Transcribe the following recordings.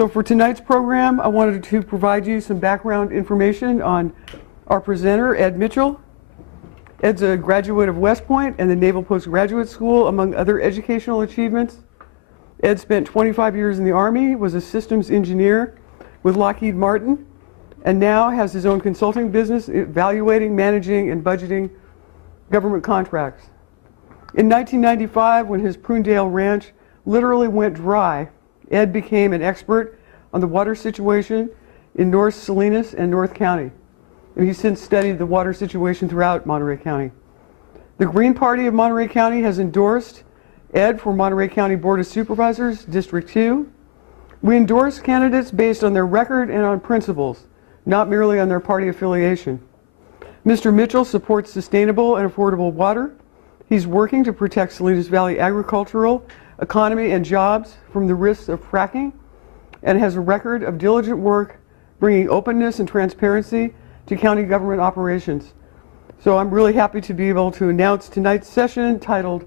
So for tonight's program, I wanted to provide you some background information on our presenter, Ed Mitchell. Ed's a graduate of West Point and the Naval Postgraduate School, among other educational achievements. Ed spent 25 years in the Army, was a systems engineer with Lockheed Martin, and now has his own consulting business evaluating, managing, and budgeting government contracts. In 1995, when his Prunedale Ranch literally went dry, Ed became an expert on the water situation in North Salinas and North County. And he's since studied the water situation throughout Monterey County. The Green Party of Monterey County has endorsed Ed for Monterey County Board of Supervisors, District 2. We endorse candidates based on their record and on principles, not merely on their party affiliation. Mr. Mitchell supports sustainable and affordable water. He's working to protect Salinas Valley agricultural, economy, and jobs from the risks of fracking, and has a record of diligent work bringing openness and transparency to county government operations. So I'm really happy to be able to announce tonight's session titled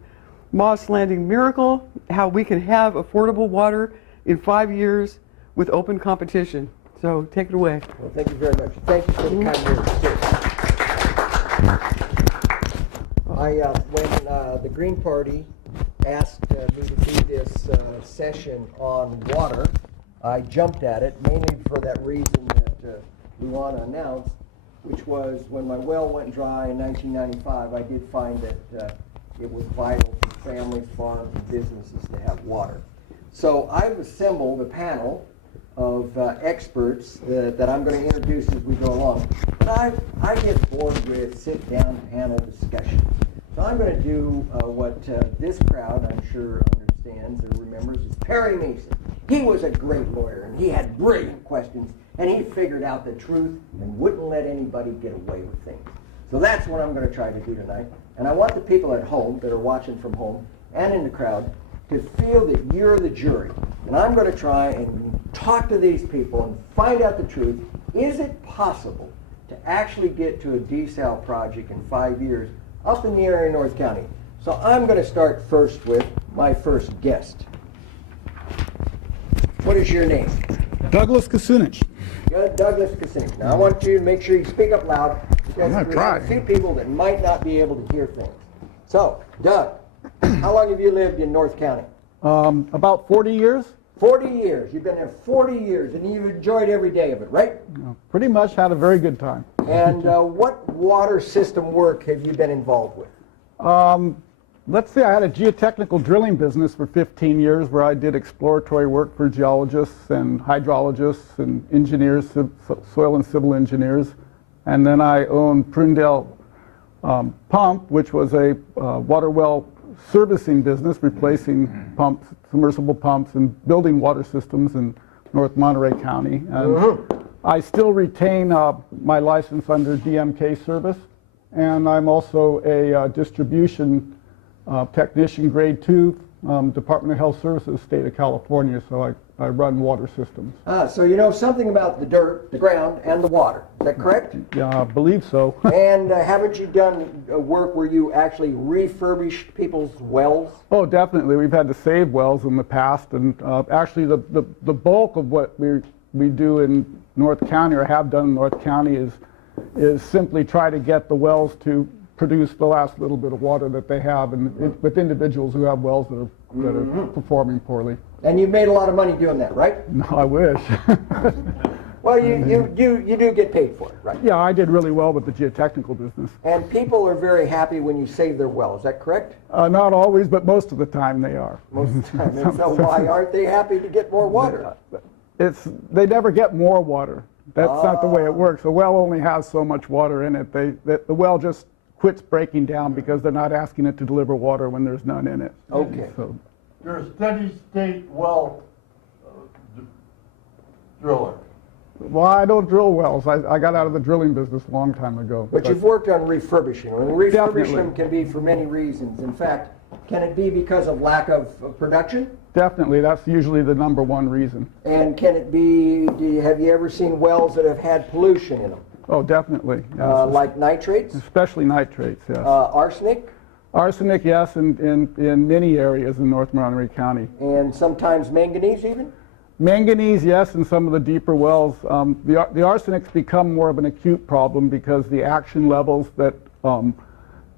Moss Landing Miracle, How We Can Have Affordable Water in 5 Years with Open Competition. So take it away. Well, thank you very much. Thank you for the kind words, too. When the Green Party asked me to do this session on water, I jumped at it, mainly for that reason that we want to announce, which was when my well went dry in 1995, I did find that it was vital for families, farms, and businesses to have water. So I've assembled a panel of experts that I'm going to introduce as we go along. But I get bored with sit-down panel discussion. So I'm going to do what this crowd, I'm sure, understands or remembers, is Perry Mason. He was a great lawyer, and he had brilliant questions, and he figured out the truth and wouldn't let anybody get away with things. So that's what I'm going to try to do tonight. And I want the people at home that are watching from home and in the crowd to feel that you're the jury. And I'm going to try and talk to these people and find out the truth. Is it possible to actually get to a desal project in 5 years up in the area of North County? So I'm going to start first with my first guest. What is your name? Douglas Kucinich. Douglas Kucinich. Now I want you to make sure you speak up loud because we have a few people that might not be able to hear things. So, Doug, how long have you lived in North County? About 40 years. 40 years. You've been there 40 years, and you've enjoyed every day of it, right? Pretty much had a very good time. And what water system work have you been involved with? Let's see, I had a geotechnical drilling business for 15 years where I did exploratory work for geologists and hydrologists and engineers, soil and civil engineers. And then I owned Prunedale Pump, which was a water well servicing business, replacing pumps, submersible pumps, and building water systems in North Monterey County. And I still retain my license under DMK service, and I'm also a distribution technician grade 2, Department of Health Services, State of California, so I run water systems. So you know something about the dirt, the ground, and the water. Is that correct? Yeah, I believe so. And haven't you done work where you actually refurbished people's wells? Oh, definitely. We've had to save wells in the past, and actually the bulk of what we do in North County, or have done in North County, is simply try to get the wells to produce the last little bit of water that they have, and with individuals who have wells that are performing poorly. And you made a lot of money doing that, right? No, I wish. Well, you do get paid for it, right? Yeah, I did really well with the geotechnical business. And people are very happy when you save their well. Is that correct? Not always, but most of the time they are. Most of the time. And so why aren't they happy to get more water? They never get more water. That's not the way it works. A well only has so much water in it. The well just quits breaking down because they're not asking it to deliver water when there's none in it. Okay. So, you're a steady state well driller. well, I don't drill wells. I got out of the drilling business a long time ago. But you've worked on refurbishing. And refurbishing Definitely. can be for many reasons. In fact, can it be because of lack of production? Definitely, that's usually the number one reason. And can it be, have you ever seen wells that have had pollution in them? Oh, definitely. Yes. Like nitrates? Especially nitrates, yes. Arsenic? Arsenic, yes, in many areas in North Monterey County. And sometimes manganese even? Manganese, yes, in some of the deeper wells. The arsenic's become more of an acute problem because the action levels that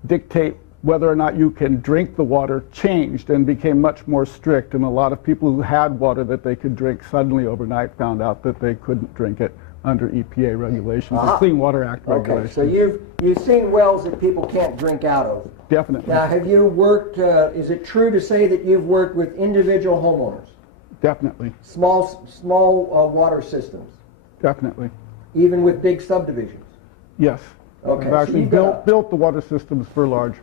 dictate whether or not you can drink the water changed and became much more strict. And a lot of people who had water that they could drink suddenly overnight found out that they couldn't drink it under EPA regulations, the Clean Water Act regulations. Okay, so you've seen wells that people can't drink out of. Definitely. Now, have you worked, is it true to say that you've worked with individual homeowners? Definitely. Small water systems, Definitely. even with big subdivisions? Yes. Okay, I've so actually you've got built the water systems for large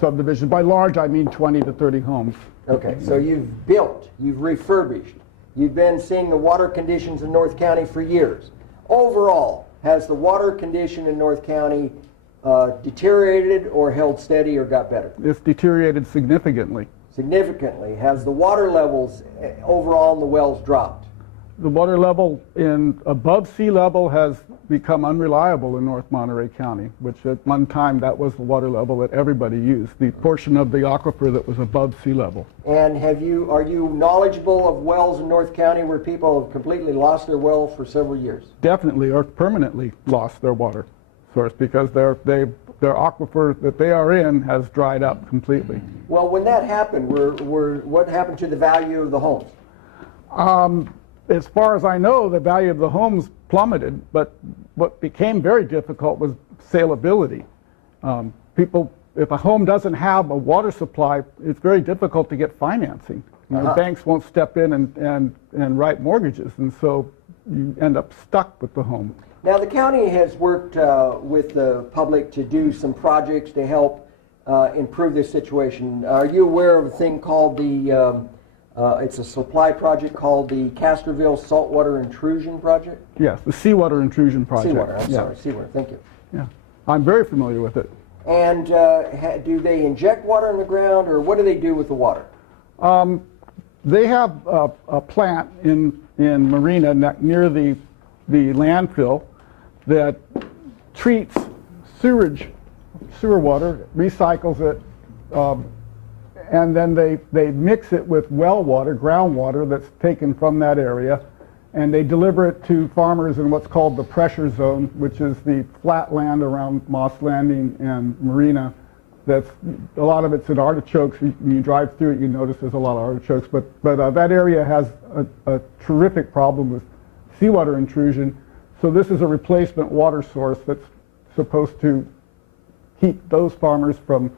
subdivisions. By large, I mean 20 to 30 homes. Okay, so you've built, you've refurbished, you've been seeing the water conditions in North County for years. Overall, has the water condition in North County deteriorated or held steady or got better? It's deteriorated significantly. Significantly. Has the water levels overall in the wells dropped? The water level above sea level has become unreliable in North Monterey County, which at one time that was the water level that everybody used, the portion of the aquifer that was above sea level. And are you knowledgeable of wells in North County where people have completely lost their well for several years? Definitely, or permanently lost their water source because their aquifer that they are in has dried up completely. Well, when that happened, what happened to the value of the homes? As far as I know, the value of the homes plummeted, but what became very difficult was saleability. If a home doesn't have a water supply, it's very difficult to get financing. Banks won't step in and write mortgages, and so you end up stuck with the home. Now, the county has worked with the public to do some projects to help improve this situation. Are you aware of a thing called it's a supply project called the Castroville Saltwater Intrusion Project? Yes, the seawater intrusion project. Seawater, I'm sorry, seawater, thank you. Yeah, I'm very familiar with it. And do they inject water in the ground, or what do they do with the water? They have a plant in Marina near the landfill that treats sewer water, recycles it, and then they mix it with well water, groundwater that's taken from that area, and they deliver it to farmers in what's called the pressure zone, which is the flat land around Moss Landing and Marina. That's a lot of it's in artichokes. When you drive through it, you notice there's a lot of artichokes. But that area has a terrific problem with seawater intrusion. So this is a replacement water source that's supposed to keep those farmers from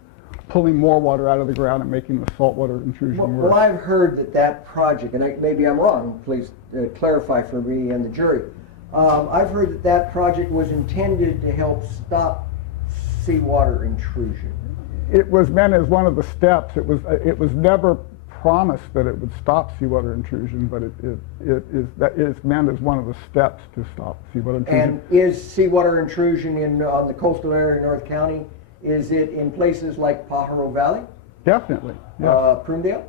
pulling more water out of the ground and making the saltwater intrusion worse. Well, I've heard that project, and maybe I'm wrong, please clarify for me and the jury. I've heard that project was intended to help stop seawater intrusion. It was meant as one of the steps. It was never promised that it would stop seawater intrusion, but it is meant as one of the steps to stop seawater intrusion. And is seawater intrusion on the coastal area in North County? Is it in places like Pajaro Valley? Definitely. Yes. Prunedale?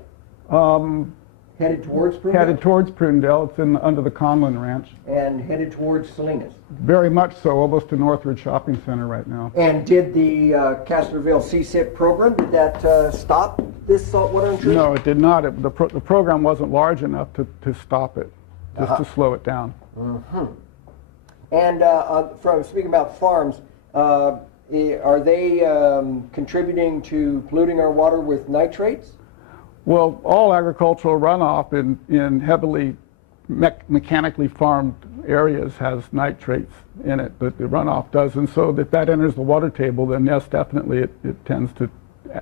Headed towards Prunedale? Headed towards Prunedale. It's under the Conlin Ranch. And headed towards Salinas? Very much so, almost to Northridge Shopping Center right now. And did the Castroville CSIP program, did that stop this saltwater intrusion? No, it did not. The program wasn't large enough to stop it, just to slow it down. And speaking about farms, are they contributing to polluting our water with nitrates? Well, all agricultural runoff in heavily mechanically farmed areas has nitrates in it, that the runoff does. And so if that enters the water table, then yes, definitely it tends to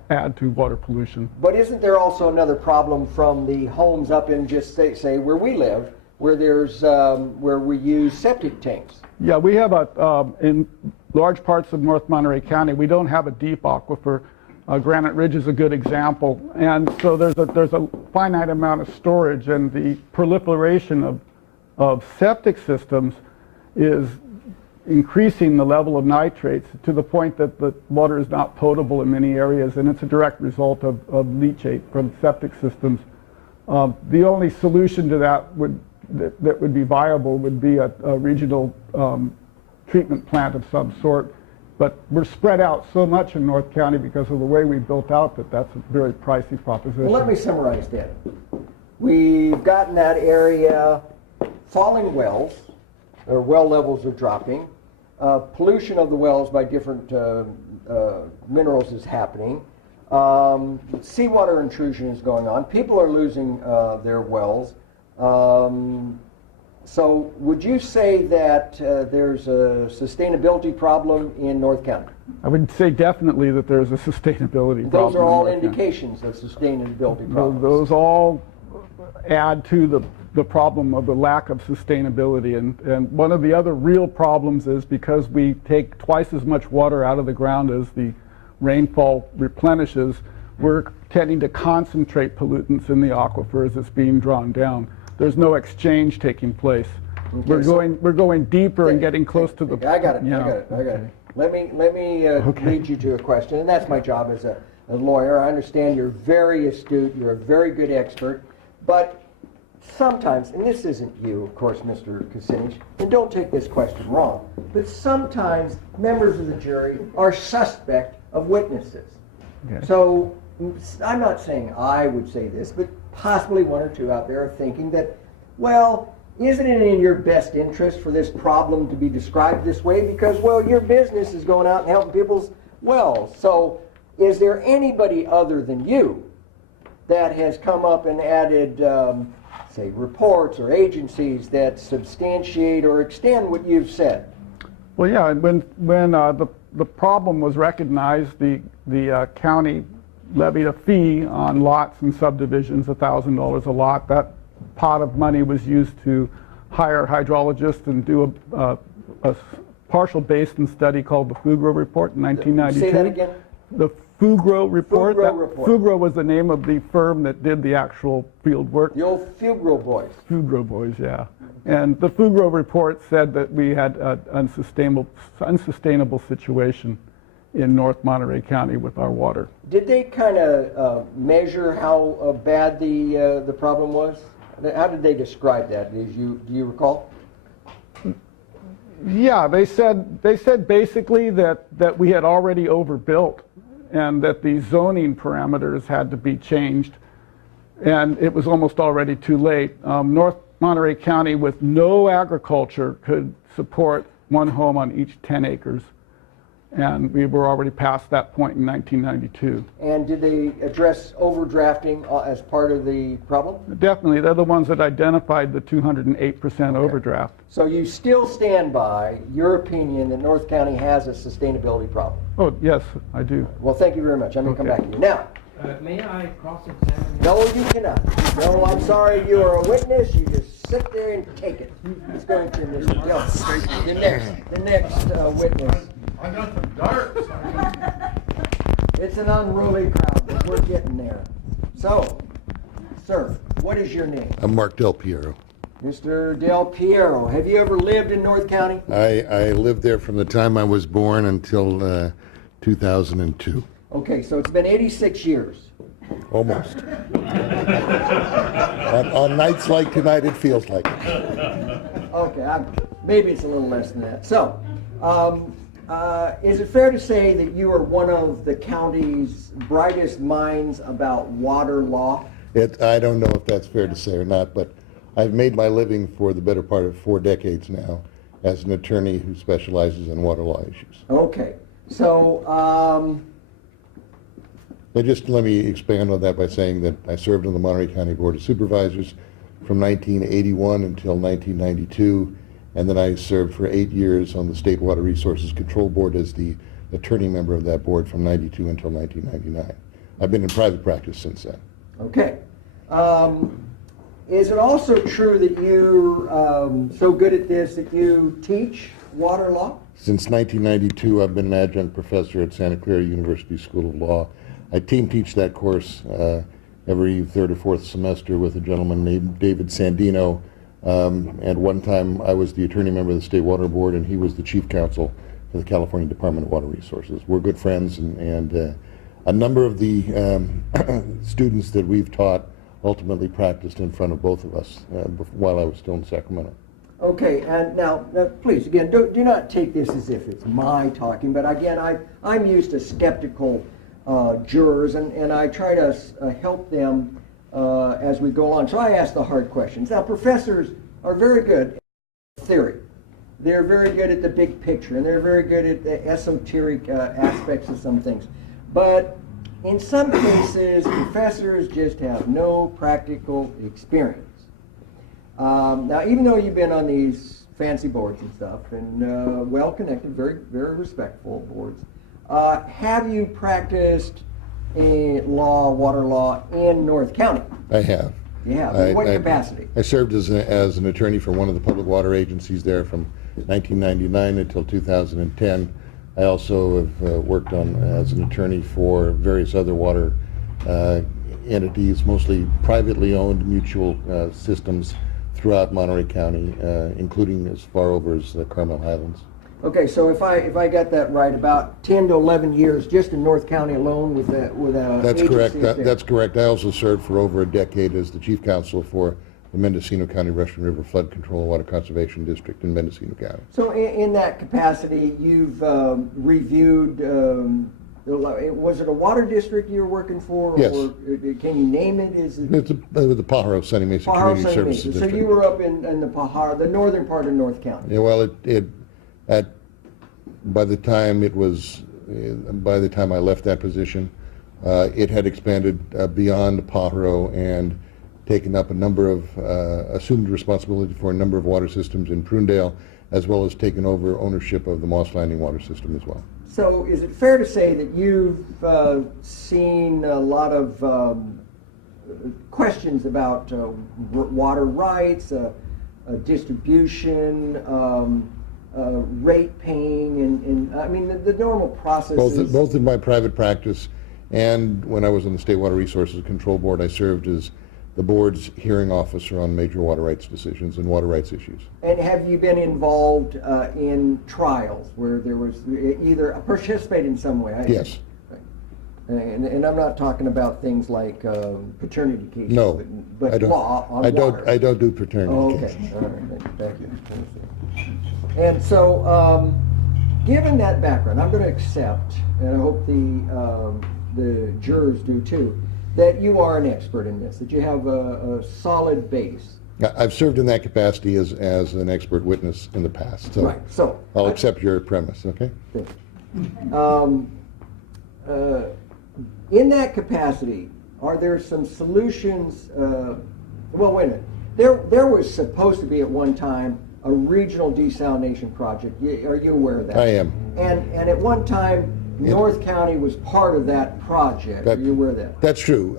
add to water pollution. But isn't there also another problem from the homes up in just say where we live, where there's where we use septic tanks? Yeah, we have in large parts of North Monterey County, we don't have a deep aquifer. Granite Ridge is a good example, and so there's a finite amount of storage, and the proliferation of septic systems is increasing the level of nitrates to the point that the water is not potable in many areas, and it's a direct result of leachate from septic systems. The only solution to that that would be viable would be a regional treatment plant of some sort. But we're spread out so much in North County because of the way we built out that's a very pricey proposition. Well, let me summarize that. We've got in that area falling wells, or well levels are dropping, pollution of the wells by different minerals is happening, seawater intrusion is going on, people are losing their wells. So would you say that there's a sustainability problem in North County? I would say definitely that there's a sustainability problem. Those are in all North County. indications of sustainability problems. Those all add to the problem of the lack of sustainability. And one of the other real problems is because we take twice as much water out of the ground as the rainfall replenishes, we're tending to concentrate pollutants in the aquifer as it's being drawn down. There's no exchange taking place. Okay, We're going deeper and getting close to the. I got it. Yeah. I got it. Let me lead you to a question, and that's my job as a lawyer. I understand you're very astute. You're a very good expert, but sometimes, and this isn't you, of course, Mr. Kucinich, and don't take this question wrong, but sometimes members of the jury are suspect of witnesses. Okay. So I'm not saying I would say this, but possibly one or two out there are thinking that, well, isn't it in your best interest for this problem to be described this way? Because, well, your business is going out and helping people's wells. So is there anybody other than you that has come up and added, say, reports or agencies that substantiate or extend what you've said? Well, yeah, when the problem was recognized, the county levied a fee on lots and subdivisions, $1,000 a lot. That pot of money was used to hire hydrologists and do a partial basin study called the Fugro Report in 1992. Say that again? The Fugro Report. Fugro Report. Fugro was the name of the firm that did the actual field work. The old Fugro boys. Fugro boys, yeah. And the Fugro Report said that we had an unsustainable situation in North Monterey County with our water. Did they kind of measure how bad the problem was? How did they describe that? Do you recall? Yeah, they said basically that we had already overbuilt and that the zoning parameters had to be changed, and it was almost already too late. North Monterey County with no agriculture could support one home on each 10 acres. And we were already past that point in 1992. And did they address overdrafting as part of the problem? Definitely, they're the ones that identified the 208% overdraft. So you still stand by your opinion that North County has a sustainability problem? Oh, yes, I do. Well, thank you very much. I'm going to come Okay. back to you. Now, May I cross-examine? no, you cannot. No, I'm sorry. You are a witness. You just sit there and take it. Let's go into Mr. Dillon. The next witness. I got some darts. It's an unruly crowd, but we're getting there. So, sir, what is your name? I'm Mark Del Piero. Mr. Del Piero. Have you ever lived in North County? I lived there from the time I was born until 2002. Okay, so it's been 86 years. Almost. on nights like tonight, it feels like it. Okay, maybe it's a little less than that. So, is it fair to say that you are one of the county's brightest minds about water law? I don't know if that's fair to say or not, but I've made my living for the better part of 4 decades now as an attorney who specializes in water law issues. Okay, so Just let me expand on that by saying that I served on the Monterey County Board of Supervisors from 1981 until 1992, and then I served for 8 years on the State Water Resources Control Board as the attorney member of that board from 92 until 1999. I've been in private practice since then. okay. Is it also true that you're so good at this that you teach water law? Since 1992, I've been an adjunct professor at Santa Clara University School of Law. I team teach that course every third or fourth semester with a gentleman named David Sandino. And one time I was the attorney member of the State Water Board and he was the chief counsel for the California Department of Water Resources. We're good friends, and a number of the students that we've taught ultimately practiced in front of both of us while I was still in Sacramento. Okay, and now please, again, do not take this as if it's my talking, but again, I'm used to skeptical jurors, and I try to help them as we go along. So I ask the hard questions. Now, professors are very good at theory. They're very good at the big picture, and they're very good at the esoteric aspects of some things. But in some cases, professors just have no practical experience. Now, even though you've been on these fancy boards and stuff, and well-connected, very, very respectful boards, have you practiced water law in North County? I have. You have. In what capacity? I served as an attorney for one of the public water agencies there from 1999 until 2010. I also have worked as an attorney for various other water entities, mostly privately owned mutual systems throughout Monterey County, including as far over as the Carmel Highlands. Okay, so if I got that right, about 10 to 11 years just in North County alone with a That's agency correct. there. That's correct. I also served for over a decade as the chief counsel for the Mendocino County Russian River Flood Control and Water Conservation District in Mendocino County. So in that capacity, you've reviewed, was it a water district you were working for? Yes. Or can you name it? Is it It's the Pajaro Sunny Mesa Pajaro Community Sunny Services Mesa? So District. you were up in the Pajaro, the northern part of North County. Yeah, well, by the time I left that position, it had expanded beyond Pajaro and taken up a number of, assumed responsibility for a number of water systems in Prunedale, as well as taken over ownership of the Moss Landing water system as well. So is it fair to say that you've seen a lot of questions about water rights, distribution, rate paying, and I mean the normal processes? Both in my private practice and when I was on the State Water Resources Control Board, I served as the board's hearing officer on major water rights decisions and water rights issues. And have you been involved in trials where there was either participate in some way? Yes. And I'm not talking about things like paternity cases, No, but I don't. law on I water. don't do paternity Oh, cases. okay. All right. Thank you. And so, given that background, I'm going to accept, and I hope the jurors do too, that you are an expert in this, that you have a solid base. I've served in that capacity as an expert witness in the past, so, Right. So I'll accept your premise, okay? Good. In that capacity, are there some solutions? Well, wait a minute. There was supposed to be at one time a regional desalination project. Are you aware of that? I am. And at one time, North County was part of that project. Are you aware of that? That's true.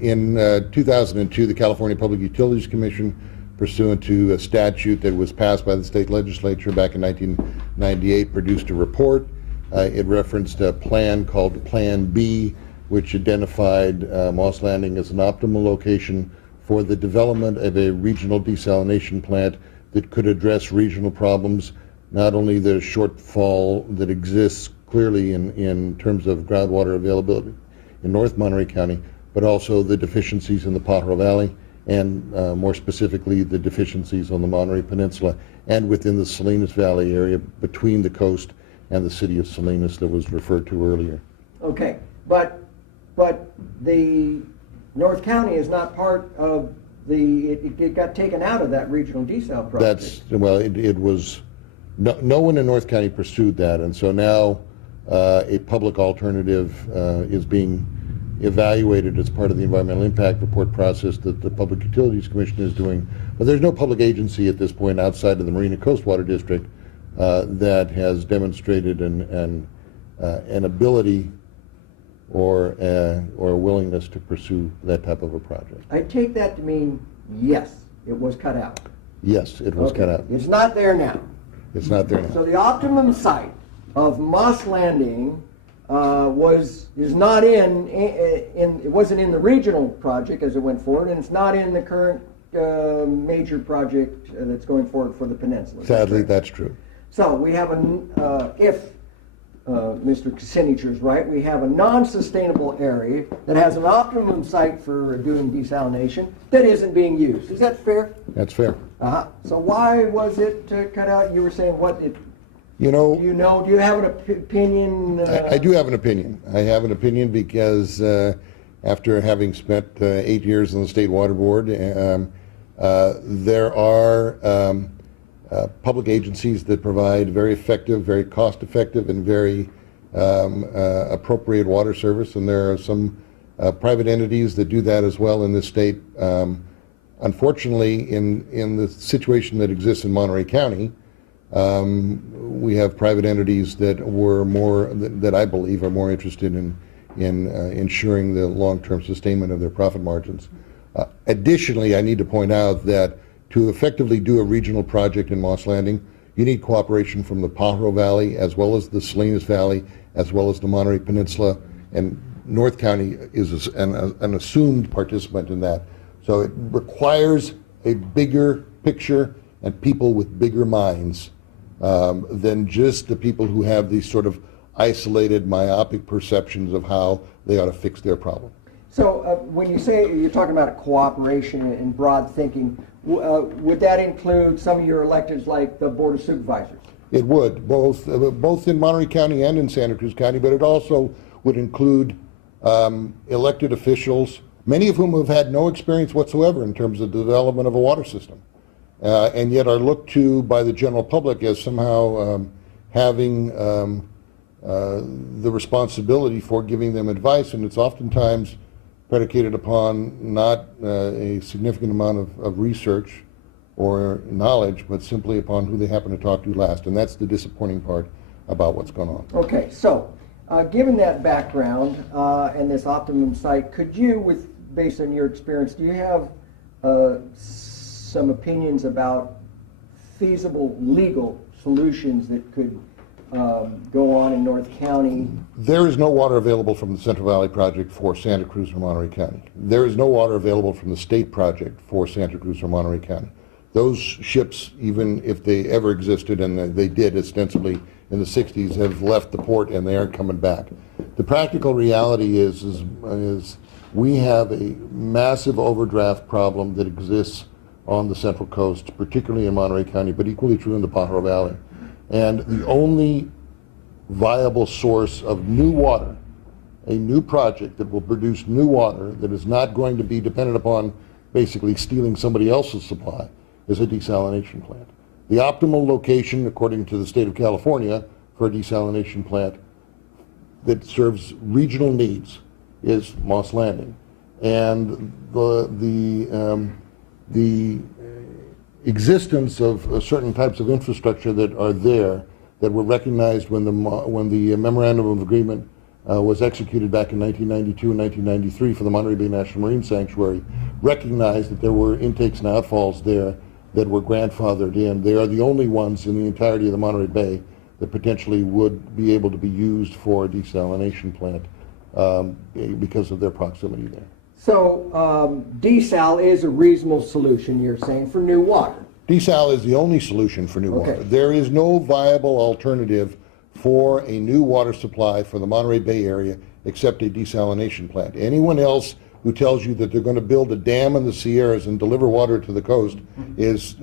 In 2002, the California Public Utilities Commission, pursuant to a statute that was passed by the state legislature back in 1998, produced a report. It referenced a plan called Plan B, which identified Moss Landing as an optimal location for the development of a regional desalination plant that could address regional problems, not only the shortfall that exists clearly in terms of groundwater availability in North Monterey County, but also the deficiencies in the Pajaro Valley, and more specifically the deficiencies on the Monterey Peninsula and within the Salinas Valley area between the coast and the city of Salinas that was referred to earlier. Okay, but the North County is not part of it got taken out of that regional desal project. It was, no one in North County pursued that, and so now a public alternative is being evaluated as part of the environmental impact report process that the Public Utilities Commission is doing. But there's no public agency at this point outside of the Marina Coast Water District that has demonstrated an ability or a willingness to pursue that type of a project. I take that to mean yes, it was cut out. Yes, it was cut out. It's not there now. It's not there now. So the optimum site of Moss Landing is not it wasn't in the regional project as it went forward, and it's not in the current major project that's going forward for the peninsula. Sadly, that's true. So we have if Mr. Kissinger is right, we have a non-sustainable area that has an optimum site for doing desalination that isn't being used. Is that fair? That's fair. So why was it cut out? You were saying what it. You know, Do you have an opinion? I do have an opinion. I have an opinion because after having spent 8 years on the State Water Board, There are public agencies that provide very effective, very cost-effective, and very appropriate water service, and there are some private entities that do that as well in this state. Unfortunately, in the situation that exists in Monterey County, we have private entities that were more, that I believe are more interested in ensuring the long-term sustainment of their profit margins. Additionally, I need to point out that to effectively do a regional project in Moss Landing, you need cooperation from the Pajaro Valley, as well as the Salinas Valley, as well as the Monterey Peninsula, and North County is an assumed participant in that. So it requires a bigger picture and people with bigger minds than just the people who have these sort of isolated, myopic perceptions of how they ought to fix their problem. So when you say you're talking about cooperation and broad thinking, would that include some of your electeds like the Board of Supervisors? It would, both in Monterey County and in Santa Cruz County, but it also would include elected officials, many of whom have had no experience whatsoever in terms of the development of a water system, and yet are looked to by the general public as somehow having the responsibility for giving them advice, and it's oftentimes predicated upon not a significant amount of research or knowledge, but simply upon who they happen to talk to last, and that's the disappointing part about what's going on. Okay, so given that background and this optimum site, could you, based on your experience, do you have some opinions about feasible legal solutions that could go on in North County? There is no water available from the Central Valley Project for Santa Cruz or Monterey County. There is no water available from the state project for Santa Cruz or Monterey County. Those ships, even if they ever existed, and they did ostensibly in the 60s, have left the port and they aren't coming back. The practical reality is we have a massive overdraft problem that exists on the Central Coast, particularly in Monterey County, but equally true in the Pajaro Valley. And the only viable source of new water, a new project that will produce new water that is not going to be dependent upon basically stealing somebody else's supply, is a desalination plant. The optimal location, according to the state of California, for a desalination plant that serves regional needs is Moss Landing. And the existence of certain types of infrastructure that are there that were recognized when the memorandum of agreement was executed back in 1992 and 1993 for the Monterey Bay National Marine Sanctuary, recognized that there were intakes and outfalls there that were grandfathered in. They are the only ones in the entirety of the Monterey Bay that potentially would be able to be used for a desalination plant because of their proximity there. So desal is a reasonable solution, you're saying, for new water? Desal is the only solution for new water. There is no viable alternative for a new water supply for the Monterey Bay area except a desalination plant. Anyone else who tells you that they're going to build a dam in the Sierras and deliver water to the coast is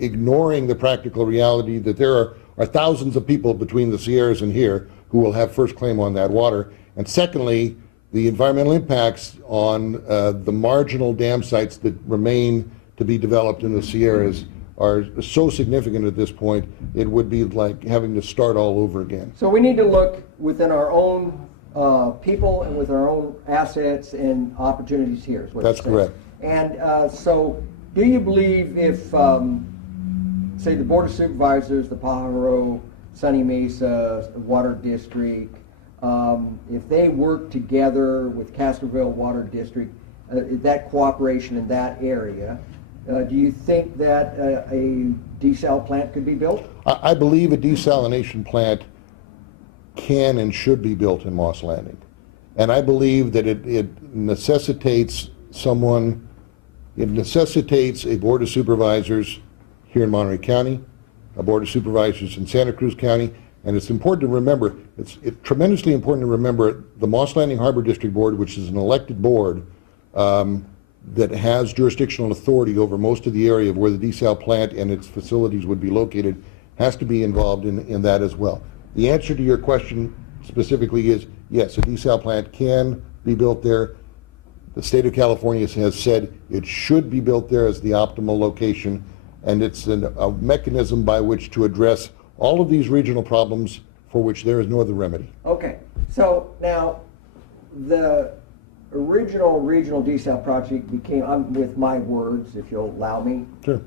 ignoring the practical reality that there are thousands of people between the Sierras and here who will have first claim on that water. And secondly, the environmental impacts on the marginal dam sites that remain to be developed in the Sierras are so significant at this point, it would be like having to start all over again. So we need to look within our own people and with our own assets and opportunities here. Is what That's you're saying. correct. And so do you believe if, say, the Board of Supervisors, the Pajaro, Sunny Mesa Water District, if they work together with Castroville Water District, that cooperation in that area, do you think that a desal plant could be built? I believe a desalination plant can and should be built in Moss Landing. And I believe that it necessitates it necessitates a Board of Supervisors here in Monterey County, a Board of Supervisors in Santa Cruz County, and it's important to remember, it's tremendously important to remember the Moss Landing Harbor District Board, which is an elected board that has jurisdictional authority over most of the area of where the desal plant and its facilities would be located, has to be involved in that as well. The answer to your question specifically is yes, a desal plant can be built there. The state of California has said it should be built there as the optimal location, and it's a mechanism by which to address all of these regional problems for which there is no other remedy. Okay, so now, the original regional desal project became, with my words, if you'll allow me, Sure.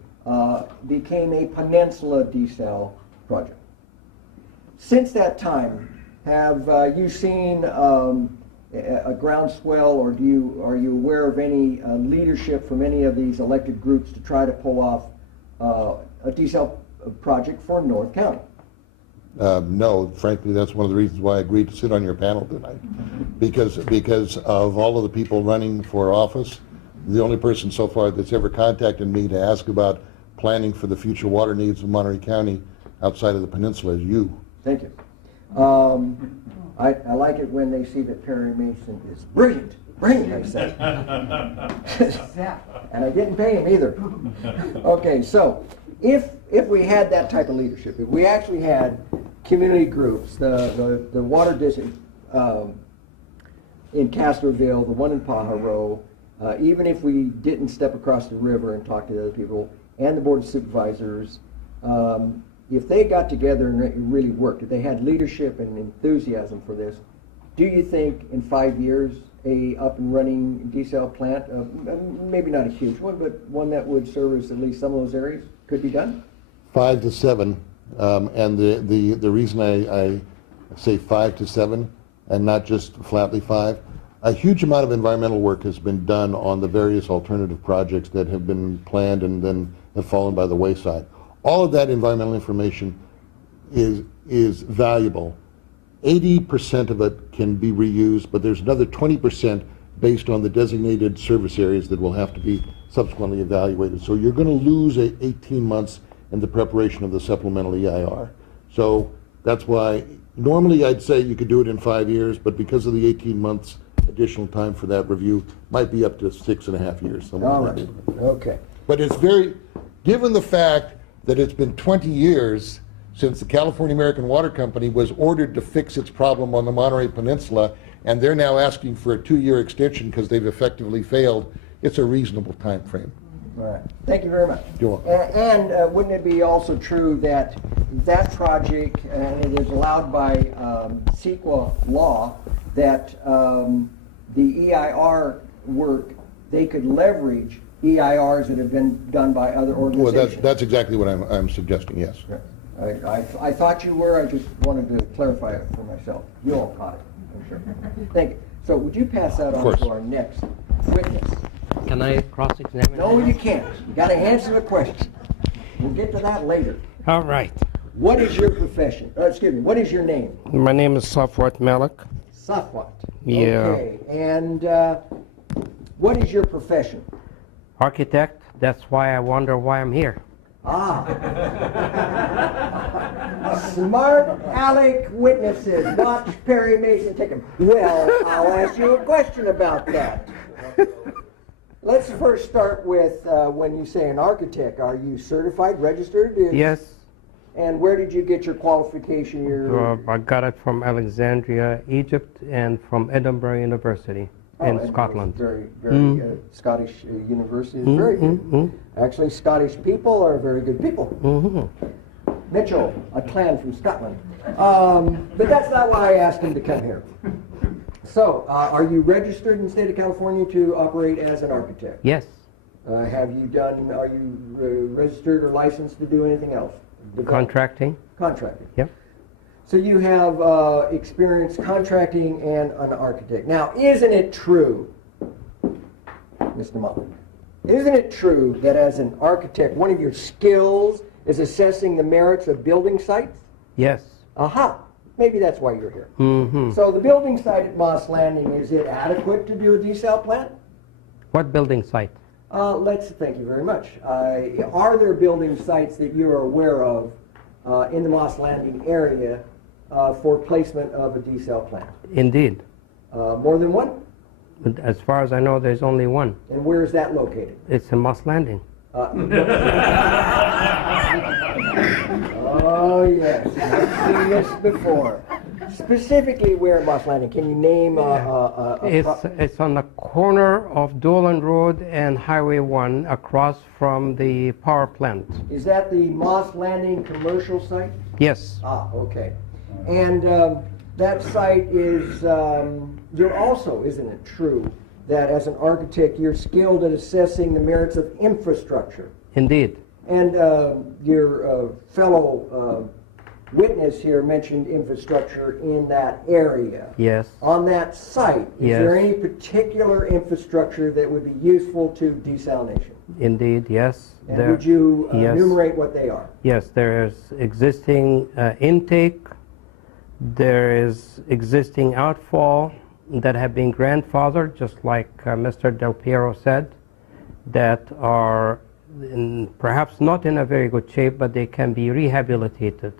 became a peninsula desal project. Since that time, have you seen a groundswell, or are you aware of any leadership from any of these elected groups to try to pull off a desal project for North County? No, frankly, that's one of the reasons why I agreed to sit on your panel tonight. Because of all of the people running for office, the only person so far that's ever contacted me to ask about planning for the future water needs of Monterey County outside of the peninsula is you. Thank you. I like it when they see that Perry Mason is brilliant, I say. And I didn't pay him either. Okay, so if we had that type of leadership, if we actually had community groups, the water district in Castroville, the one in Pajaro, even if we didn't step across the river and talk to the other people, and the Board of Supervisors, if they got together and it really worked, if they had leadership and enthusiasm for this, do you think in 5 years a up and running desal plant, maybe not a huge one, but one that would service at least some of those areas, could be done? 5 to 7, and the reason I say 5 to 7 and not just flatly 5, a huge amount of environmental work has been done on the various alternative projects that have been planned and then have fallen by the wayside. All of that environmental information is valuable. 80% of it can be reused, but there's another 20% based on the designated service areas that will have to be subsequently evaluated. So you're going to lose 18 months in the preparation of the supplemental EIR. So that's why normally I'd say you could do it in 5 years, but because of the 18 months additional time for that review, might be up to 6.5 years. All right, okay. But it's very, given the fact that it's been 20 years since the California American Water Company was ordered to fix its problem on the Monterey Peninsula, and they're now asking for a 2-year extension because they've effectively failed, it's a reasonable time frame. All right. Thank you very much. You're welcome. And wouldn't it be also true that that project, and it is allowed by CEQA law, that the EIR work, they could leverage EIRs that have been done by other organizations? Well, that's exactly what I'm suggesting, yes. I thought you were. I just wanted to clarify it for myself. You all caught it, I'm sure. Thank you. So would you pass that on to our next witness? Can I cross-examine? No, you can't. You got to answer the question. We'll get to that later. All right. What is your profession? Excuse me. What is your name? My name is Safwat Malik. Safwat. Yeah. Okay. And what is your profession? Architect. That's why I wonder why I'm here. Ah. Smart aleck witnesses. Watch Perry Mason take them. Well, I'll ask you a question about that. Let's first start with when you say an architect, are you certified, registered? Yes. And where did you get your qualification? I got it from Alexandria, Egypt, and from Edinburgh University in Scotland. Very, very Scottish university. Very good. Actually, Scottish people are very good people. Mitchell, a clan from Scotland. But that's not why I asked him to come here. So, are you registered in the state of California to operate as an architect? Yes. Are you registered or licensed to do anything else? Contracting. Contracting. Yep. So you have experience contracting and an architect. Now, isn't it true, Mr. Mullen, isn't it true that as an architect, one of your skills is assessing the merits of building sites? Yes. Aha. Maybe that's why you're here. So the building site at Moss Landing, is it adequate to do a desal plant? What building site? Thank you very much. Are there building sites that you're aware of in the Moss Landing area for placement of a desal plant? Indeed. More than one? But as far as I know, there's only one. And where is that located? It's in Moss Landing. Oh, yes. I've seen this before. Specifically where in Moss Landing? Can you name It's on the corner of Dolan Road and Highway 1 across from the power plant. Is that the Moss Landing commercial site? Yes, Ah, okay. And that site is, you're also, isn't it true, that as an architect, you're skilled at assessing the merits of infrastructure? indeed. And your fellow witness here mentioned infrastructure in that area. Yes. On that site, is Yes. there any particular infrastructure that would be useful to desalination? Indeed, yes. And would you yes. enumerate what they are? Yes, there is existing intake, there is existing outfall that have been grandfathered, just like Mr. Del Piero said, that are perhaps not in a very good shape, but they can be rehabilitated.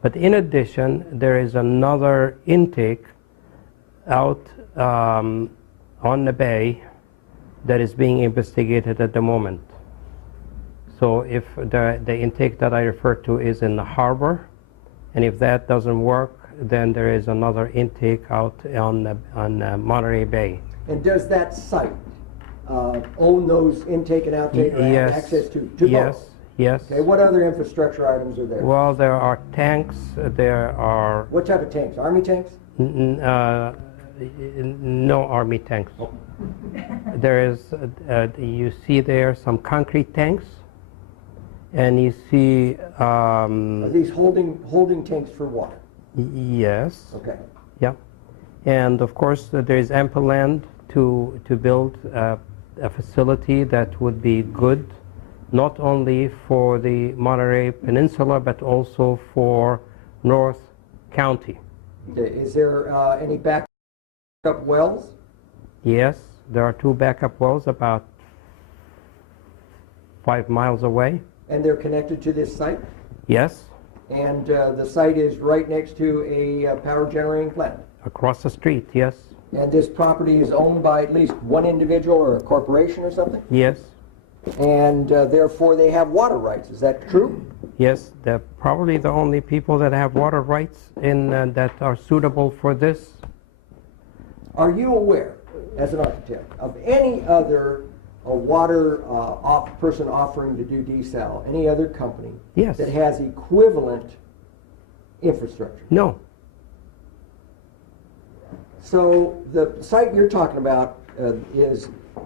But in addition, there is another intake out on the bay that is being investigated at the moment. So if the intake that I refer to is in the harbor, and if that doesn't work, then there is another intake out on Monterey Bay. And does that site own those intake and outtake or have Yes. access to Yes, both? yes. Okay, what other infrastructure items are there? Well, there are tanks, there are What type of tanks? Army tanks? no Army tanks. There is, you see there some concrete tanks, and you see, Are these holding tanks for water? yes, Okay. yeah. And of course, there is ample land to build a facility that would be good, not only for the Monterey Peninsula, but also for North County. Okay. Is there any backup wells? Yes, there are 2 backup wells about 5 miles away. And they're connected to this site? Yes, And the site is right next to a power generating plant? across the street, yes. And this property is owned by at least one individual or a corporation or something? Yes, And therefore they have water rights, is that true? yes, they're probably the only people that have water rights in that are suitable for this. Are you aware, as an architect, of any other water person offering to do desal, any other company Yes. that has equivalent infrastructure? No, So the site you're talking about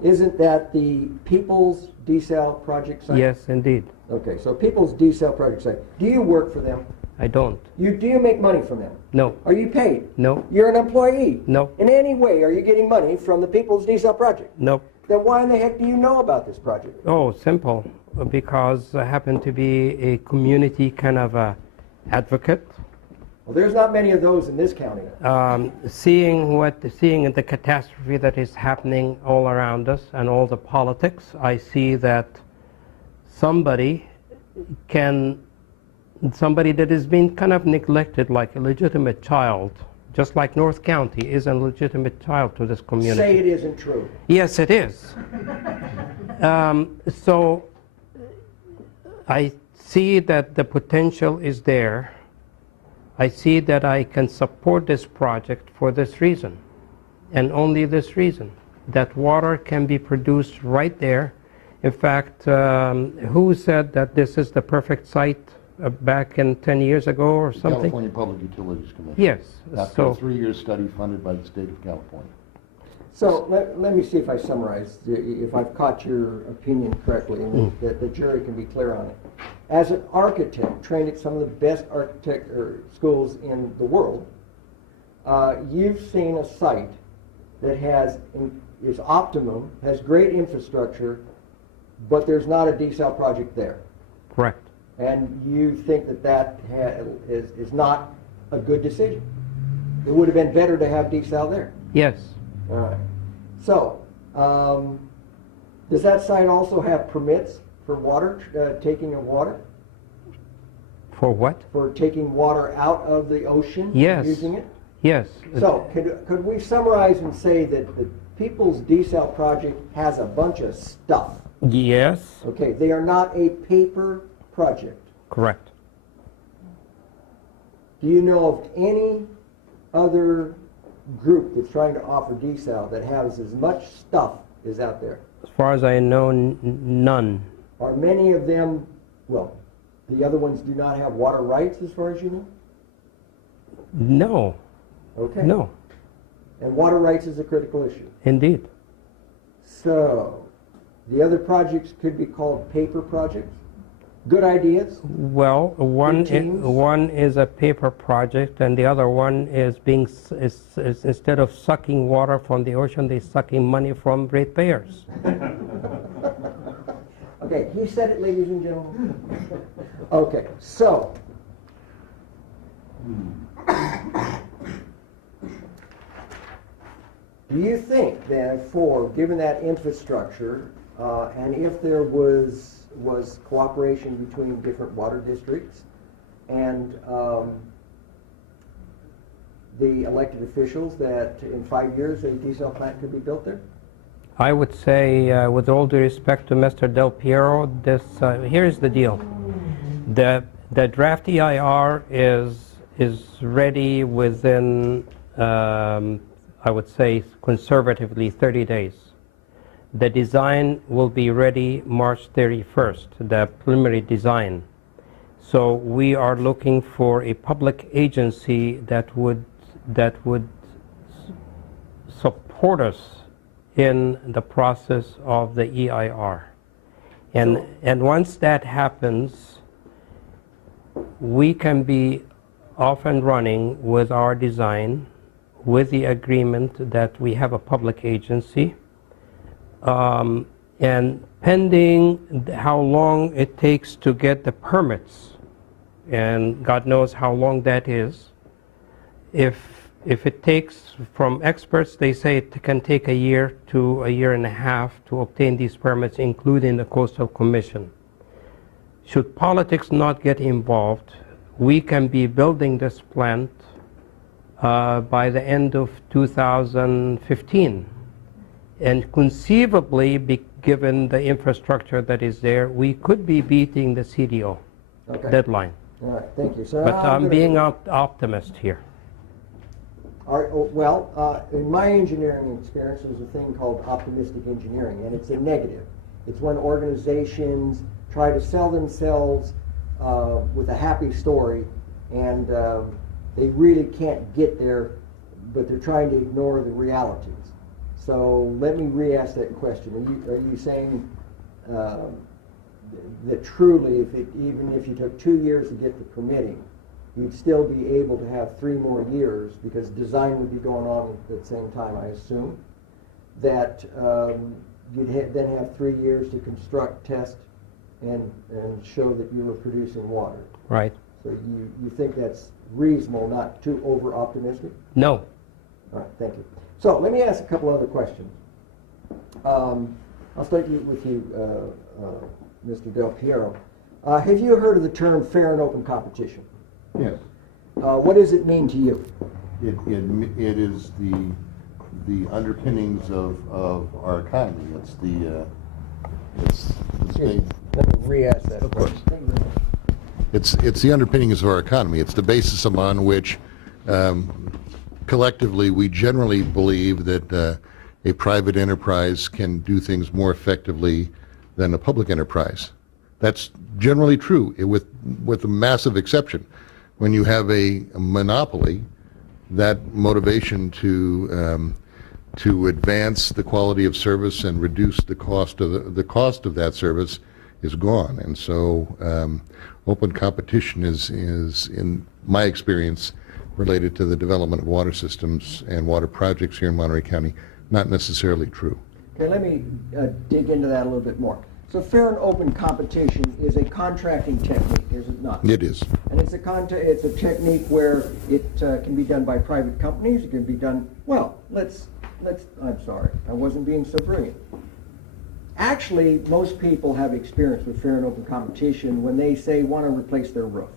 isn't that the People's Desal Project site? yes, indeed. Okay, so People's Desal Project site. Do you work for them? I don't. Do you make money from them? No, Are you paid? no, You're an employee? no, In any way, are you getting money from the People's Desal Project? no. Then why in the heck do you know about this project? Oh, simple. Because I happen to be a community kind of advocate. Well, there's not many of those in this county. Seeing the catastrophe that is happening all around us and all the politics, I see that somebody that is being kind of neglected like a legitimate child, just like North County is a legitimate child to this community. Say it isn't true. Yes, it is. So I see that the potential is there. I see that I can support this project for this reason, and only this reason, that water can be produced right there. In fact, who said that this is the perfect site back in 10 years ago or something? California Public Utilities Commission. Yes. After a So, 3-year study funded by the state of California. So let me see if I summarize, if I've caught your opinion correctly, and that the jury can be clear on it. As an architect, trained at some of the best architect schools in the world, you've seen a site that is optimum, has great infrastructure, but there's not a desal project there. correct. And you think that is not a good decision. It would have been better to have desal there. Yes. All right. So, does that site also have permits for water, taking of water? For what? For taking water out of the ocean? Yes. Using it? Yes. So, could we summarize and say that the People's Desal Project has a bunch of stuff? Yes. Okay, they are not a paper project. Correct. Do you know of any other group that's trying to offer desal that has as much stuff as out there? As far as I know, none. Are many of them, well, the other ones do not have water rights as far as you know? No, Okay. no, And water rights is a critical issue. indeed. So, the other projects could be called paper projects? Good ideas? Well, one teams? one is a paper project, and the other one is is instead of sucking water from the ocean, they're sucking money from ratepayers. Okay, he said it, ladies and gentlemen. Okay, so. Do you think that given that infrastructure, and if there was cooperation between different water districts and the elected officials, that in 5 years a desal plant could be built there? I would say, with all due respect to Mr. Del Piero, here's the deal. The draft EIR is ready within, I would say, conservatively 30 days. The design will be ready March 31st, the preliminary design. So we are looking for a public agency that would support us in the process of the EIR. And once that happens, we can be off and running with our design, with the agreement that we have a public agency, and pending how long it takes to get the permits, and God knows how long that is. If it takes, from experts, they say it can take a year to a year and a half to obtain these permits, including the Coastal Commission. Should politics not get involved, we can be building this plant by the end of 2015. And conceivably, given the infrastructure that is there, we could be beating the CDO deadline. All right, thank you. So But I'm being optimist here. In my engineering experience, there's a thing called optimistic engineering, and it's a negative. It's when organizations try to sell themselves with a happy story, and they really can't get there, but they're trying to ignore the realities. So let me re-ask that question. Are you saying that truly, even if you took 2 years to get the permitting, you'd still be able to have 3 more years, because design would be going on at the same time, I assume, that you'd then have 3 years to construct, test, and show that you were producing water? Right. So you think that's reasonable, not too over-optimistic? No. All right, thank you. So let me ask a couple other questions. I'll start with you, Mr. Del Piero. Have you heard of the term fair and open competition? Yes. What does it mean to you? It is the underpinnings of our economy. Let me re-ask that. Of course. It's the underpinnings of our economy. It's the basis upon which collectively we generally believe that a private enterprise can do things more effectively than a public enterprise. That's generally true, with a massive exception. When you have a monopoly, that motivation to advance the quality of service and reduce the cost of that service is gone. And so open competition is, in my experience, related to the development of water systems and water projects here in Monterey County, not necessarily true. Okay, let me dig into that a little bit more. So fair and open competition is a contracting technique, is it not? It is. And it's a technique where it can be done by private companies. It can be done, well, I'm sorry, I wasn't being so brilliant. Actually, most people have experience with fair and open competition when they say want to replace their roof.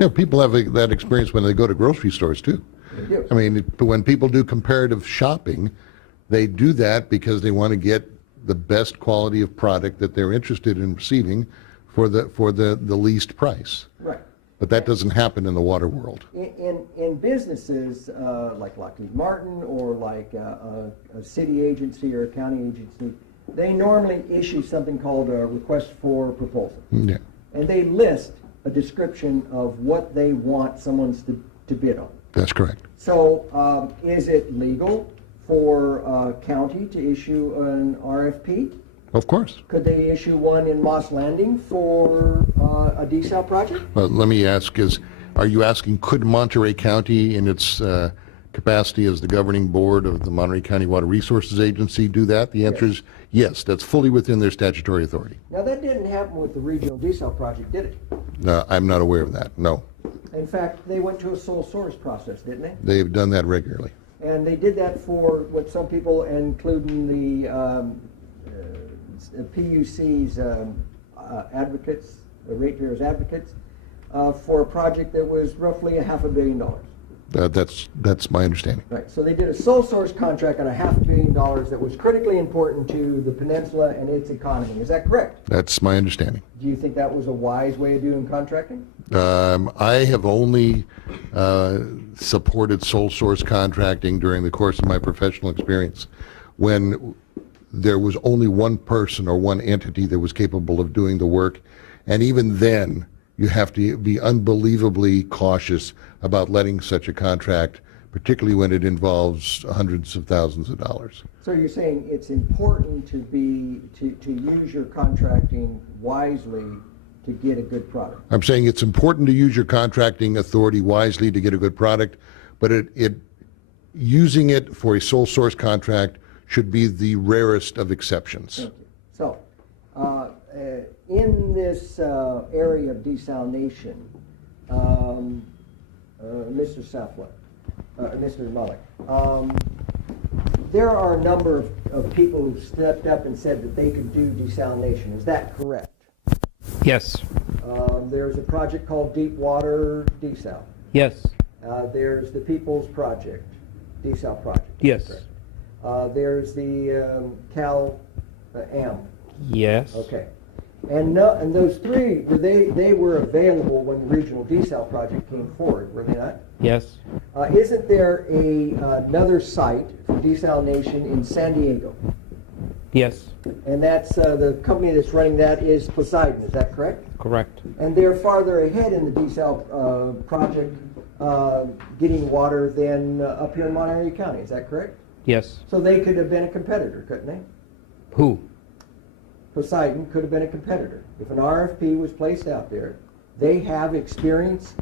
Yeah, people have that experience when they go to grocery stores too. They do. I mean, when people do comparative shopping, they do that because they want to get the best quality of product that they're interested in receiving for the least price. Right. But that doesn't happen in the water world. In in businesses like Lockheed Martin or like a city agency or a county agency, they normally issue something called a request for proposal. Yeah. And they list a description of what they want someone to bid on. That's correct. So is it legal for a county to issue an RFP? Of course. Could they issue one in Moss Landing for a desal project? Well, let me ask, are you asking, could Monterey County, in its capacity as the governing board of the Monterey County Water Resources Agency, do that? The answer is yes. That's fully within their statutory authority. Now, that didn't happen with the regional desal project, did it? I'm not aware of that, no. In fact, they went to a sole source process, didn't they? They've done that regularly. And they did that for what some people, including the PUC's advocates, the ratepayers advocates, for a project that was roughly $500 million. That's my understanding. Right, so they did a sole source contract on $500 million that was critically important to the peninsula and its economy. Is that correct? That's my understanding. Do you think that was a wise way of doing contracting? I have only supported sole source contracting during the course of my professional experience when there was only one person or one entity that was capable of doing the work, and even then you have to be unbelievably cautious about letting such a contract, particularly when it involves hundreds of thousands of dollars. So you're saying it's important to use your contracting wisely to get a good product? I'm saying it's important to use your contracting authority wisely to get a good product, but using it for a sole source contract should be the rarest of exceptions. Thank you. So, in this area of desalination, Mr. Safla, Mr. Mullick, there are a number of people who stepped up and said that they could do desalination. Is that correct? Yes. There's a project called Deep Water Desal. Yes. There's the People's Project, Desal Project. Yes. Correct. There's the Cal AMP. Yes. Okay. And those three, they were available when the regional desal project came forward, were they not? Yes. Isn't there another site for desalination in San Diego? Yes. And that's the company that's running that is Poseidon, is that correct? Correct. And they're farther ahead in the desal project getting water than up here in Monterey County, is that correct? Yes. So they could have been a competitor, couldn't they? Who? Poseidon could have been a competitor. If an RFP was placed out there, they have experience,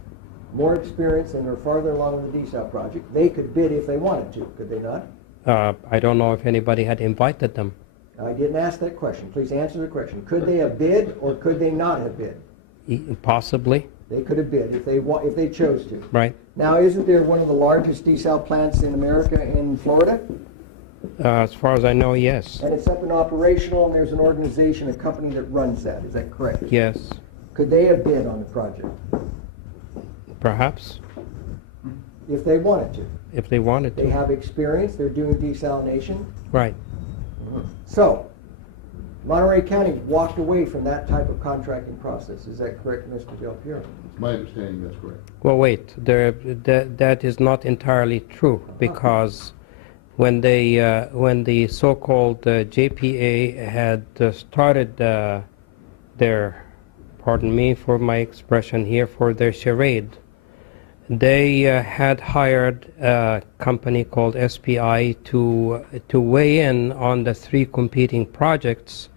more experience, and are farther along in the desal project. They could bid if they wanted to, could they not? I don't know if anybody had invited them. I didn't ask that question. Please answer the question. Could they have bid or could they not have bid? Possibly. They could have bid if they chose to. Right. Now, isn't there one of the largest desal plants in America in Florida? As far as I know, yes. And it's up and operational, and there's an organization, a company that runs that. Is that correct? Yes. Could they have bid on the project Perhaps. if they wanted to? If they wanted They to. have experience. They're doing desalination. Right. So, Monterey County walked away from that type of contracting process. Is that correct, Mr. Del Piero? It's my understanding that's correct. Well, wait. That is not entirely true, because when the so-called JPA had started their, pardon me for my expression here, for their charade, they had hired a company called SPI to weigh in on the three competing projects,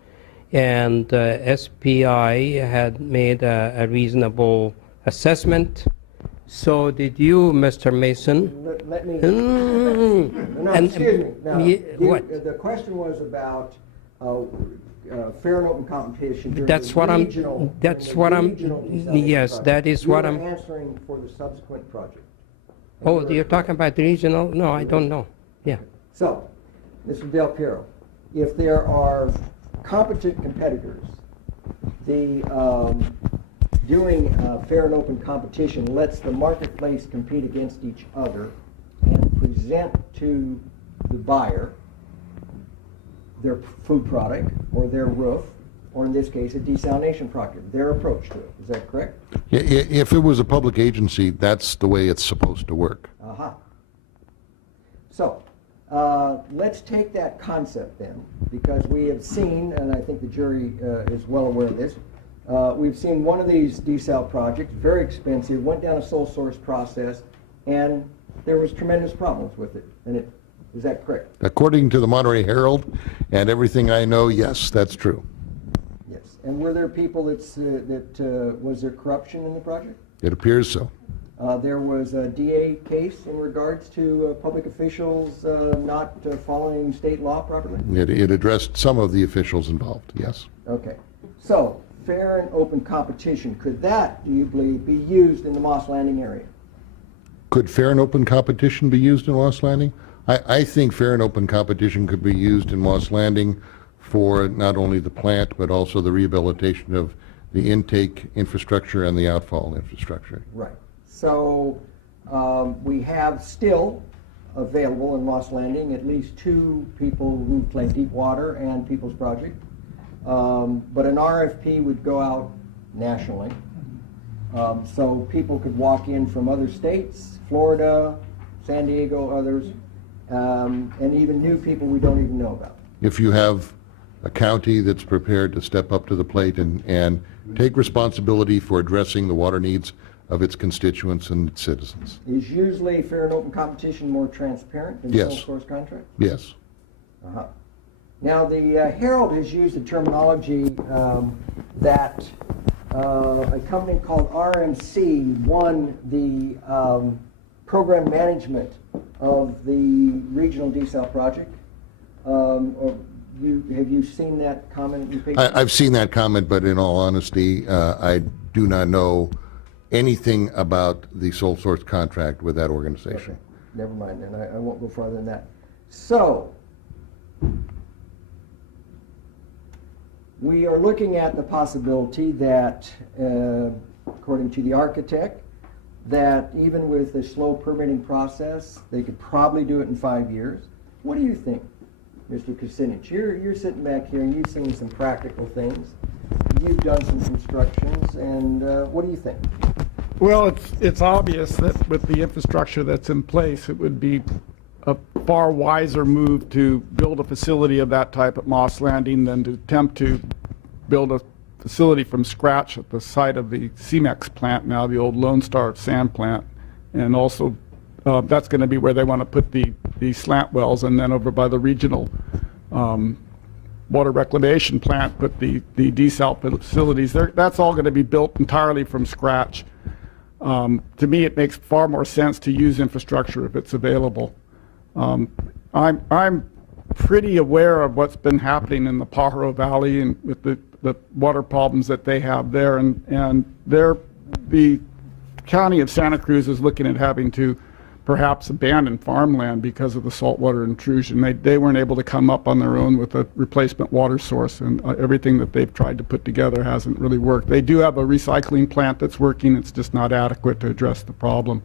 and SPI had made a reasonable assessment. So did you, Mr. Mason? Let me... Mm. No, And- excuse me. Now, what? the question was about fair and open competition during That's the what I'm- regional... that's during what the I'm- regional desalination yes, project. that is what I'm- You were answering for the subsequent project. Oh, you're talking about the regional? No, I don't know. Yeah. So, Mr. Del Piero, if there are competent competitors, the doing fair and open competition lets the marketplace compete against each other and present to the buyer their food product or their roof or in this case, a desalination project, their approach to it. Is that correct? If it was a public agency, that's the way it's supposed to work. Aha. So, let's take that concept then, because we have seen, and I think the jury is well aware of this, we've seen one of these desal projects, very expensive, went down a sole source process, and there was tremendous problems with it. And is that correct? According to the Monterey Herald and everything I know, yes, that's true. Yes. And were there people was there corruption in the project? It appears so. There was a DA case in regards to public officials not following state law properly? It addressed some of the officials involved, yes. Okay. So, fair and open competition, could that, do you believe, be used in the Moss Landing area? Could fair and open competition be used in Moss Landing? I think fair and open competition could be used in Moss Landing for not only the plant, but also the rehabilitation of the intake infrastructure and the outfall infrastructure. Right. So we have still available in Moss Landing at least 2 people who claim deep water and People's Project. But an RFP would go out nationally. So people could walk in from other states, Florida, San Diego, others, and even new people we don't even know about. If you have a county that's prepared to step up to the plate and take responsibility for addressing the water needs of its constituents and its citizens. Is usually fair and open competition more transparent than Yes. sole source contract? Yes. Uh-huh. Now, the Herald has used a terminology that a company called RMC won the program management of the regional desal project. Have you seen that comment in your paper? I've seen that comment, but in all honesty, I do not know anything about the sole source contract with that organization. Okay. Never mind then, I won't go farther than that. So, we are looking at the possibility that, according to the architect, that even with a slow permitting process, they could probably do it in 5 years. What do you think, Mr. Kucinich? You're sitting back here and you've seen some practical things. You've done some constructions, and what do you think? Well, it's obvious that with the infrastructure that's in place, it would be a far wiser move to build a facility of that type at Moss Landing than to attempt to build a facility from scratch at the site of the CEMEX plant, now the old Lone Star sand plant. And also, that's going to be where they want to put the slant wells, and then over by the regional water reclamation plant, put the desal facilities. That's all going to be built entirely from scratch. To me, it makes far more sense to use infrastructure if it's available. I'm pretty aware of what's been happening in the Pajaro Valley and with the water problems that they have there, and the county of Santa Cruz is looking at having to perhaps abandon farmland because of the saltwater intrusion. They weren't able to come up on their own with a replacement water source, and everything that they've tried to put together hasn't really worked. They do have a recycling plant that's working, it's just not adequate to address the problem.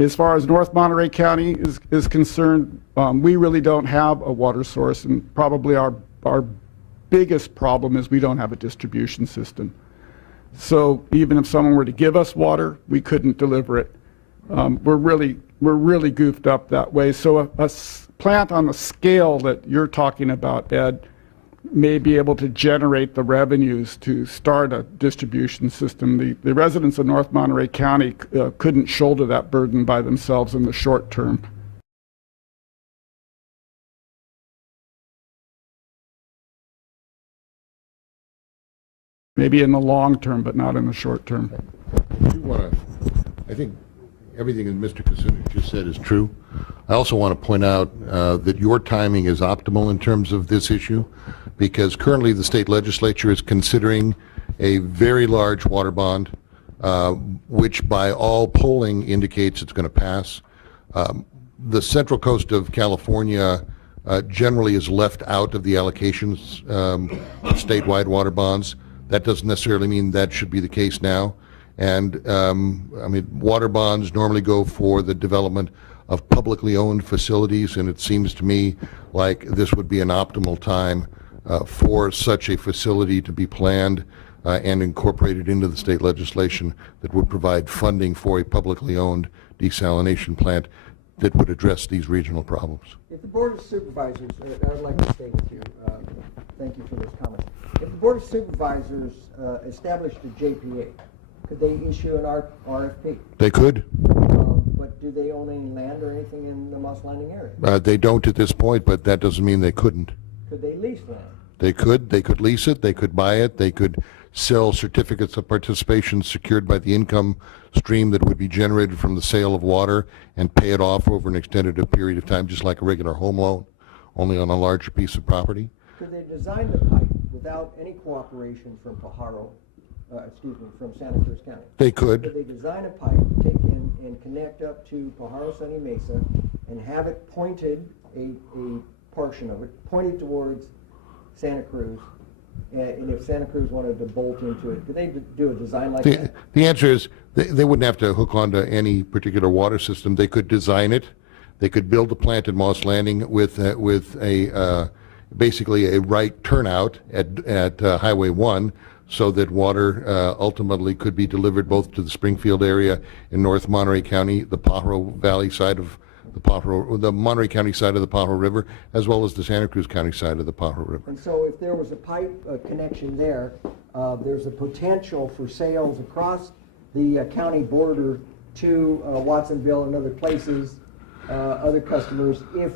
As far as North Monterey County is concerned, we really don't have a water source, and probably our biggest problem is we don't have a distribution system. So even if someone were to give us water, we couldn't deliver it. We're really goofed up that way. So a plant on the scale that you're talking about, Ed, may be able to generate the revenues to start a distribution system. The residents of North Monterey County couldn't shoulder that burden by themselves in the short term. Maybe in the long term, but not in the short term. I think everything that Mr. Kucinich just said is true. I also want to point out that your timing is optimal in terms of this issue, because currently the state legislature is considering a very large water bond, which by all polling indicates it's going to pass. The central coast of California generally is left out of the allocations of statewide water bonds. That doesn't necessarily mean that should be the case now. And I mean, water bonds normally go for the development of publicly owned facilities, and it seems to me like this would be an optimal time for such a facility to be planned and incorporated into the state legislation that would provide funding for a publicly owned desalination plant that would address these regional problems. If the Board of Supervisors, I'd like to stay with you, thank you for those comments. If the Board of Supervisors established a JPA, could they issue an RFP? They could. But do they own any land or anything in the Moss Landing area? They don't at this point, but that doesn't mean they couldn't. Could they lease land? They could lease it, they could buy it, they could sell certificates of participation secured by the income stream that would be generated from the sale of water and pay it off over an extended period of time, just like a regular home loan, only on a larger piece of property. Could they design the pipe without any cooperation from from Santa Cruz County? They could. Could they design a pipe, take in and connect up to Pajaro Sunny Mesa and have it pointed, a portion of it, pointed towards Santa Cruz, and if Santa Cruz wanted to bolt into it, could they do a design like that? The answer is they wouldn't have to hook onto any particular water system. They could design it. They could build a plant at Moss Landing with a basically a right turnout at Highway 1, so that water ultimately could be delivered both to the Springfield area in North Monterey County, the Pajaro Valley side of the Monterey County side of the Pajaro River, as well as the Santa Cruz County side of the Pajaro River. And so if there was a pipe connection there, there's a potential for sales across the county border to Watsonville and other places, other customers, if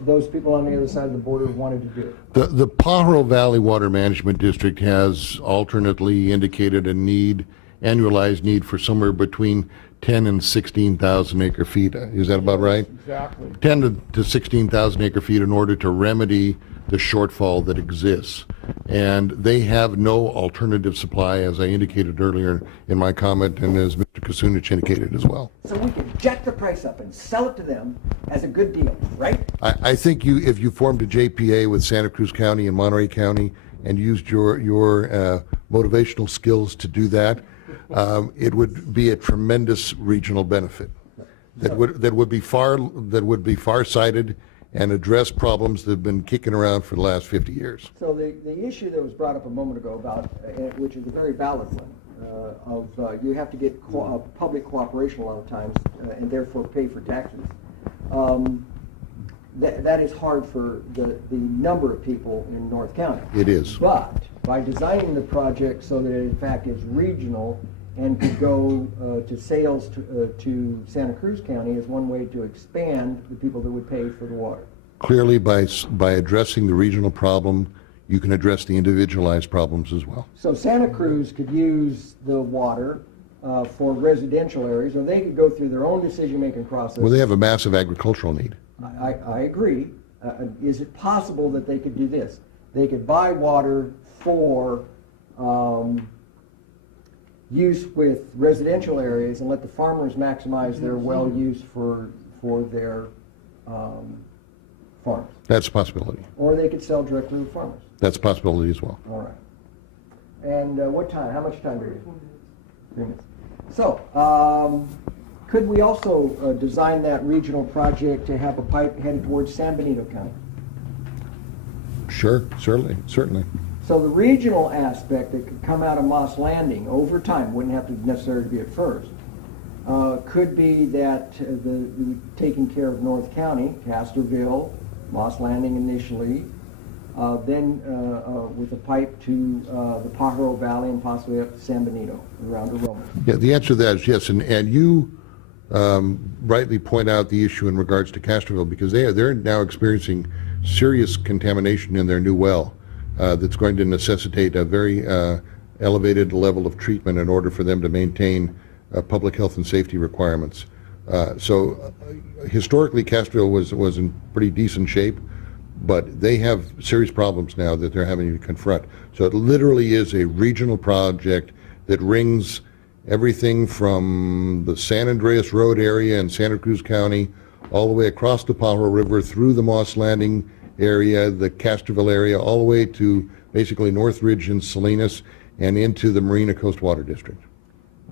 those people on the other side of the border wanted to do it. The Pajaro Valley Water Management District has alternately indicated a annualized need for somewhere between 10 and 16,000 acre feet. Is that about right? Exactly. 10 to 16,000 acre feet in order to remedy the shortfall that exists. And they have no alternative supply, as I indicated earlier in my comment, and as Mr. Kucinich indicated as well. So we can jack the price up and sell it to them as a good deal, right? I think if you formed a JPA with Santa Cruz County and Monterey County and used your motivational skills to do that, it would be a tremendous regional benefit that would be far-sighted and address problems that have been kicking around for the last 50 years. So the issue that was brought up a moment ago about, which is a very valid one, you have to get public cooperation a lot of times and therefore pay for taxes. That is hard for the number of people in North County. It is. But by designing the project so that it in fact is regional and could go to sales to Santa Cruz County is one way to expand the people that would pay for the water. Clearly, by addressing the regional problem, you can address the individualized problems as well. So Santa Cruz could use the water for residential areas, or they could go through their own decision-making process. Well, they have a massive agricultural need. I agree. Is it possible that they could do this? They could buy water for use with residential areas and let the farmers maximize their well use for their farms. That's a possibility. Or they could sell directly to farmers. That's a possibility as well. All right. And what time? How much time do you have? 3 minutes. So, could we also design that regional project to have a pipe headed towards San Benito County? Sure, certainly. So the regional aspect that could come out of Moss Landing over time, wouldn't have to necessarily be at first, could be that taking care of North County, Castroville, Moss Landing initially, then with a pipe to the Pajaro Valley and possibly up to San Benito, around Aroma. Yeah, the answer to that is yes, and you rightly point out the issue in regards to Castroville, because they're now experiencing serious contamination in their new well that's going to necessitate a very elevated level of treatment in order for them to maintain public health and safety requirements. So historically, Castroville was in pretty decent shape, but they have serious problems now that they're having to confront. So it literally is a regional project that rings everything from the San Andreas Road area in Santa Cruz County all the way across the Pajaro River through the Moss Landing area, the Castroville area, all the way to basically Northridge and Salinas and into the Marina Coast Water District.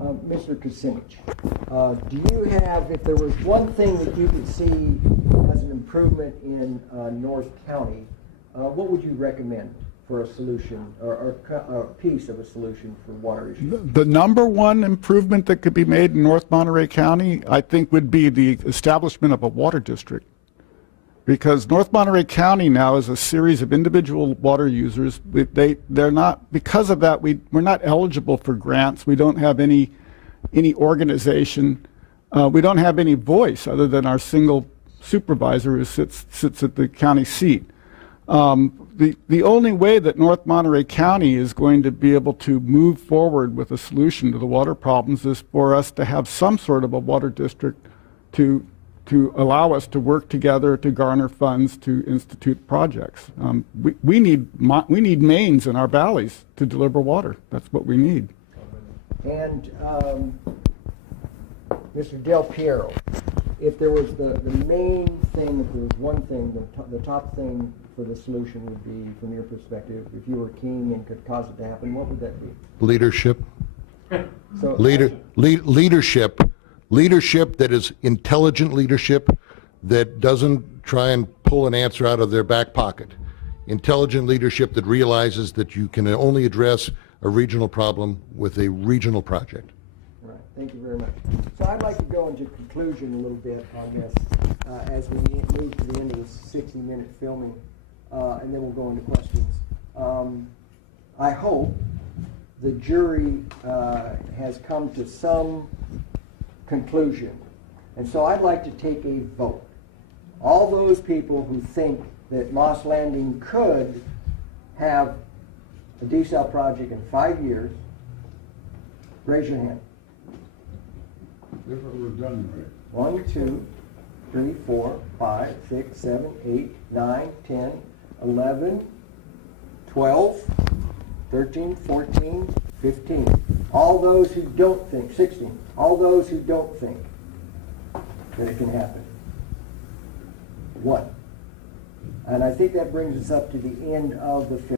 Mr. Kucinich, do you have, if there was one thing that you could see as an improvement in North County, what would you recommend for a solution or a piece of a solution for water issues? The number one improvement that could be made in North Monterey County, I think, would be the establishment of a water district. Because North Monterey County now is a series of individual water users. They're not, because of that, we're not eligible for grants. We don't have any organization. We don't have any voice other than our single supervisor who sits at the county seat. The only way that North Monterey County is going to be able to move forward with a solution to the water problems is for us to have some sort of a water district to allow us to work together to garner funds to institute projects. We need mains in our valleys to deliver water. That's what we need. And Mr. Del Piero, if there was the main thing, if there was one thing, the top thing for the solution would be, from your perspective, if you were king and could cause it to happen, what would that be? Leadership. So, Leadership that is intelligent leadership that doesn't try and pull an answer out of their back pocket. Intelligent leadership that realizes that you can only address a regional problem with a regional project. All right, thank you very much. So I'd like to go into conclusion a little bit on this as we move to the end of this 60-minute filming, and then we'll go into questions. I hope the jury has come to some conclusion. And so I'd like to take a vote. All those people who think that Moss Landing could have a desal project in 5 years, raise your hand. If it were done right. 1, 2, 3, 4, 5, 6, 7, 8, 9, 10, 11, 12, 13, 14, 15. All those who don't think, 16, all those who don't think that it can happen. 1. And I think that brings us up to the end of the film.